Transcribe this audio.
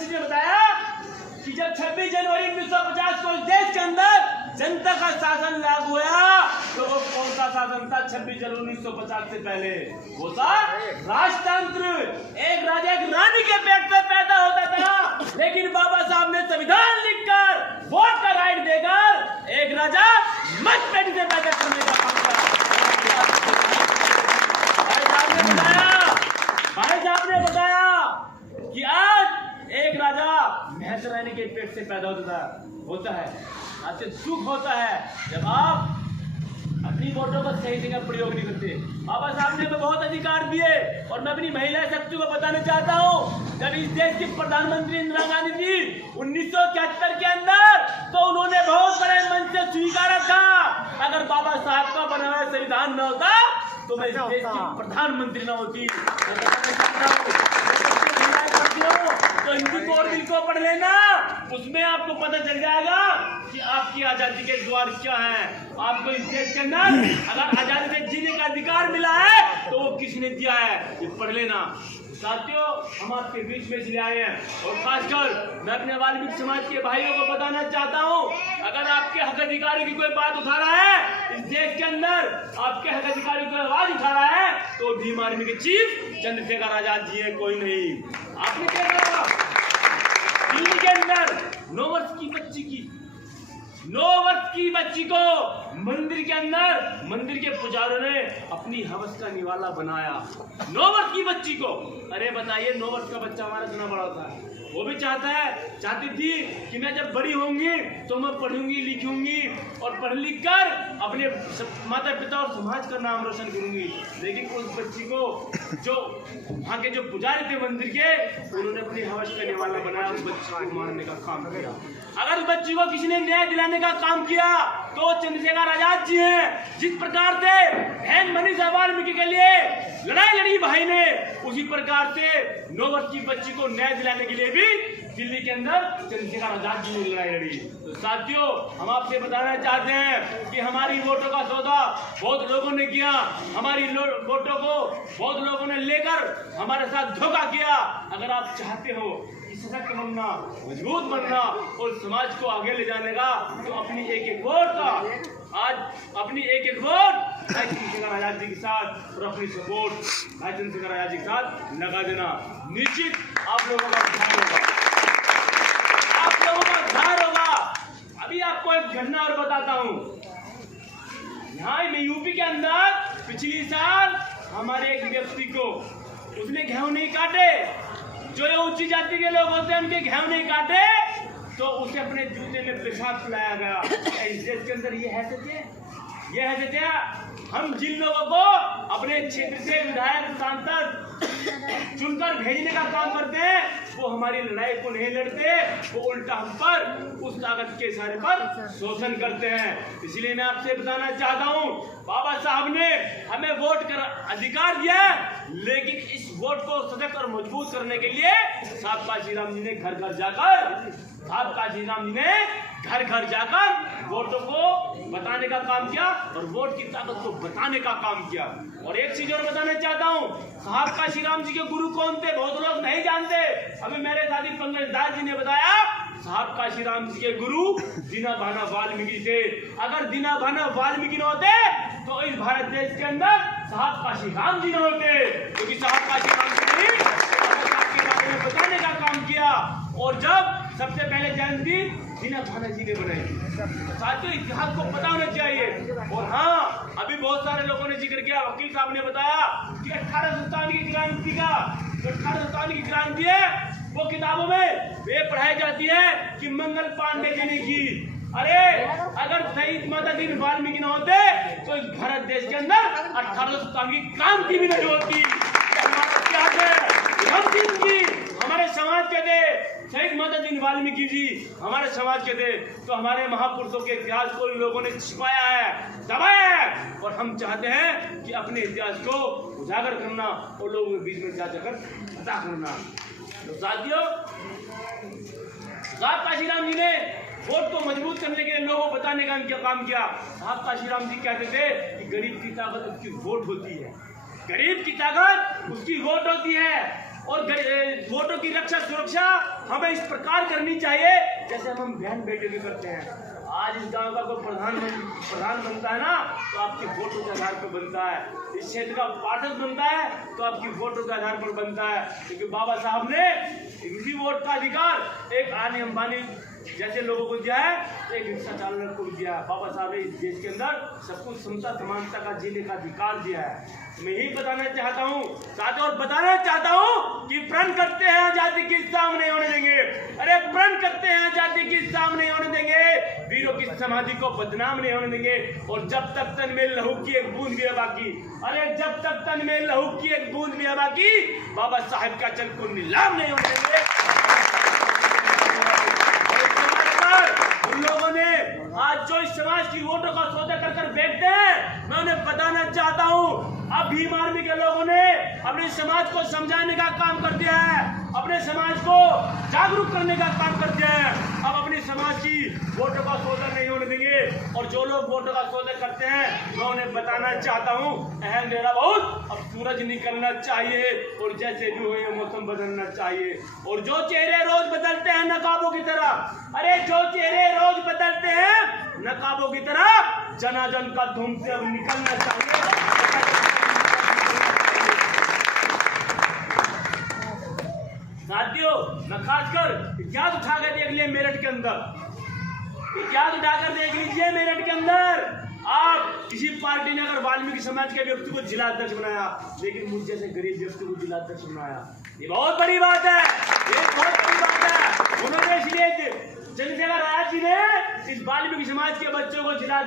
वंश ने बताया कि जब 26 जनवरी 1950 को इस देश के अंदर जनता का शासन लागू हुआ तो वो कौन सा शासन था 26 जनवरी 1950 से पहले? वो था राजतंत्र। एक राजा एक रानी के पेट पे पैदा होता था, लेकिन बाबा साहब ने संविधान लिखकर वोट का राइट देकर एक राजा मत पेट से पैदा करने का काम किया। भाई साहब ने बताया कि आज एक राजा महत रानी के पेट से पैदा होता है। आपसे दुख होता है जब आप अपनी वोटों का सही जगह प्रयोग नहीं करते। बाबा साहब ने बहुत अधिकार दिए और मैं अपनी महिला शक्ति को बताना चाहता हूँ। जब इस देश की प्रधानमंत्री इंदिरा गांधी जी 1971 के अंदर तो उन्होंने बहुत बड़े मन से स्वीकारा था अगर बाबा साहब का बना हुआ संविधान न होता तो मैं इस देश की प्रधानमंत्री न होती। तो हिंदू कोड बिल को पढ़ लेना, उसमें आपको पता चल जाएगा कि आपकी आजादी के द्वार क्या है। आपको इस देश के अंदर अगर आजादी से जीने का अधिकार मिला है तो वो किसने दिया है, ये पढ़ लेना। साथियों, हम आपके बीच में इसलिए आए हैं और खासकर मैं अपने वाल्मीकि समाज के भाइयों को बताना चाहता हूँ, अगर आपके हक अधिकारों की कोई बात उठा रहा है इस देश के अंदर, आपके हक अधिकारियों की आवाज उठा रहा है तो भीम आर्मी के चीफ चंद्रशेखर आजाद जी है, कोई नहीं। आपने देखा दिल्ली के अंदर 9 वर्ष की बच्ची को मंदिर के अंदर मंदिर के पुजारियों ने अपनी हवस का निवाला बनाया। 9 वर्ष की बच्ची को, अरे बताइए 9 वर्ष का बच्चा हमारा कितना बड़ा होता है? वो भी चाहती थी कि मैं जब बड़ी होंगी तो मैं पढ़ूंगी लिखूंगी और पढ़ लिख कर अपने माता पिता और समाज का नाम रोशन करूंगी। लेकिन उस बच्ची को जो वहाँ के जो पुजारी थे मंदिर के, उन्होंने अपनी हवस का निवाला बनाया, उस बच्ची को मारने का काम किया। अगर उस बच्ची को किसी ने न्याय दिलाने का काम किया तो चंद्रशेखर आजाद जी हैं। जिस प्रकार से बहन मनीषा वाल्मीकि के लिए लड़ाई लड़ी भाई ने, उसी प्रकार से 9 वर्ष की बच्ची को न्याय दिलाने के लिए भी दिल्ली के अंदर चंद्रशेखर आजाद जी ने लड़ाई लड़ी। तो साथियों, हम आपसे बताना चाहते हैं कि हमारी वोटों का सौदा बहुत लोगों ने किया, हमारी वोटों को बहुत लोगों ने लेकर हमारे साथ धोखा किया। अगर आप चाहते हो सशक्त बनना, मजबूत बनना और समाज को आगे ले जाने का, तो अपनी एक वोट का आज अपनी एक वोट चंद्रशेखर आजाद जी के साथ और अपनी सपोर्ट चंद्रशेखर आजाद जी के साथ लगा देना। निश्चित आप लोगों का उद्धार होगा, आप लोगों का उद्धार होगा। अभी आपको एक घटना और बताता हूँ। यहाँ में यूपी के अंदर पिछली साल हमारे एक व्यक्ति को उसने गेहूं नहीं काटे, जो ये ऊंची जाति के लोग होते हैं उनके गेहूं नहीं काटे तो उसे अपने जूते में पेशाब पिलाया गया। इस देश के अंदर ये है सत्य। हम जिन लोगों को अपने क्षेत्र से विधायक सांसद चुनकर भेजने का काम करते हैं वो हमारी लड़ाई को नहीं लड़ते, वो उल्टा हम पर उस ताकत के इशारे पर शोषण करते हैं। इसलिए मैं आपसे बताना चाहता हूँ, बाबा साहब ने हमें वोट कर अधिकार दिया, लेकिन इस वोट को सशक्त और मजबूत करने के लिए साहब काशी राम जी ने घर घर जाकर वोटों को बताने का काम किया और वोट की ताकत को बताने का काम किया। और एक चीज और बताना चाहता हूँ, साहब काशी राम जी के गुरु कौन थे बहुत लोग नहीं जानते। अभी मेरे साथी पंकज दास जी ने बताया साहब काशी राम जी के गुरु दीना भाना वाल्मीकि थे। अगर दीना भाना वाल्मीकि न होते तो इस भारत देश के अंदर साहब काशी राम जी न होते, क्योंकि साहब काशी राम जी ने के बारे में बताने का काम किया। और जब सबसे पहले जयंती दीना भाना जी ने बनाई। साथियों, इतिहास को पता होना चाहिए। और हाँ, अभी बहुत सारे लोगों ने जिक्र किया, वकील साहब ने बताया कि 1857 की क्रांति का जो 1857 की क्रांति है वो किताबों में वे पढ़ाई जाती है कि मंगल पांडे जी ने की। अरे अगर शहीद माता दीन वाल्मीकि न होते तो इस भारत देश के अंदर 1857 की क्रांति भी नहीं होती। हमारे समाज के थे शहीद माता दीन वाल्मीकि जी, हमारे समाज के थे। तो हमारे महापुरुषों के इतिहास को लोगों ने छिपाया है, दबाया है, और हम चाहते हैं कि अपने इतिहास को उजागर करना और लोगों के बीच में जाकर पता करना। तो साथियों, साहब काशीराम जी ने वोट को मजबूत करने के लिए लोगों को बताने का क्या काम किया। साहब काशीराम जी कहते थे कि गरीब की ताकत उसकी वोट होती है, गरीब की ताकत उसकी वोट होती है। और वोटों की रक्षा सुरक्षा हमें इस प्रकार करनी चाहिए जैसे हम बहन बेटे भी करते हैं। आज इस गांव का कोई प्रधान बनता है ना तो आपकी वोटों के आधार पर बनता है। इस क्षेत्र का पार्षद बनता है तो आपकी वोटों के आधार पर बनता है, क्योंकि बाबा साहब ने इसी वोट का अधिकार एक आनी अंबानी जैसे लोगों को दिया है, एक रिक्शा चालक को दिया है। बाबा साहब ने इस देश के अंदर सबको समता समानता का जीने का अधिकार दिया है। मैं यही बताना चाहता हूँ साथ और बताना चाहता हूँ कि प्रण करते हैं आजादी की साम नहीं होने देंगे। अरे प्रण करते हैं आजादी की साम नहीं होने देंगे, वीरों की समाधि को बदनाम नहीं होने देंगे। और जब तक तन में लहू की एक बूंद भी है बाकी, अरे जब तक तन में लहू की एक बूंद भी है बाकी, बाबा साहब का चल को नीलाम नहीं होने देंगे। उन लोगों ने आज जो इस समाज की वोटों का सौदा कर बेचते हैं, मैं उन्हें बताना चाहता हूँ अब भीम आर्मी के लोगों ने अपने समाज को समझाने का काम कर दिया है, अपने समाज को जागरूक करने का काम कर दिया है। अब अपने समाज की वोटों का सौदा नहीं होने देंगे। और जो लोग वोटों का सौदा करते हैं मैं उन्हें बताना चाहता हूँ अहम मेरा बहुत, अब सूरज निकलना चाहिए और जैसे भी हो ये मौसम बदलना चाहिए। और जो चेहरे रोज बदलते हैं नकाबों की तरह, अरे जो चेहरे रोज बदलते हैं नकाबों की तरह, जनाजन का धूम से अब निकलना चाहिए। साथियों, न खासकर इतिहास उठा कर देख लिए मेरठ के अंदर, इतिहास उठाकर देख लीजिए मेरठ के अंदर। आप किसी पार्टी ने अगर वाल्मीकि समाज के व्यक्ति को जिला अध्यक्ष बनाया, लेकिन मुझ जैसे गरीब व्यक्ति को जिला अध्यक्ष बनाया, ये बहुत बड़ी बात है, ये बहुत बड़ी बात है। उन्होंने इसलिए चंद्रशेखर आजाद जी ने इस वाल्मीकि समाज के बच्चों को जिला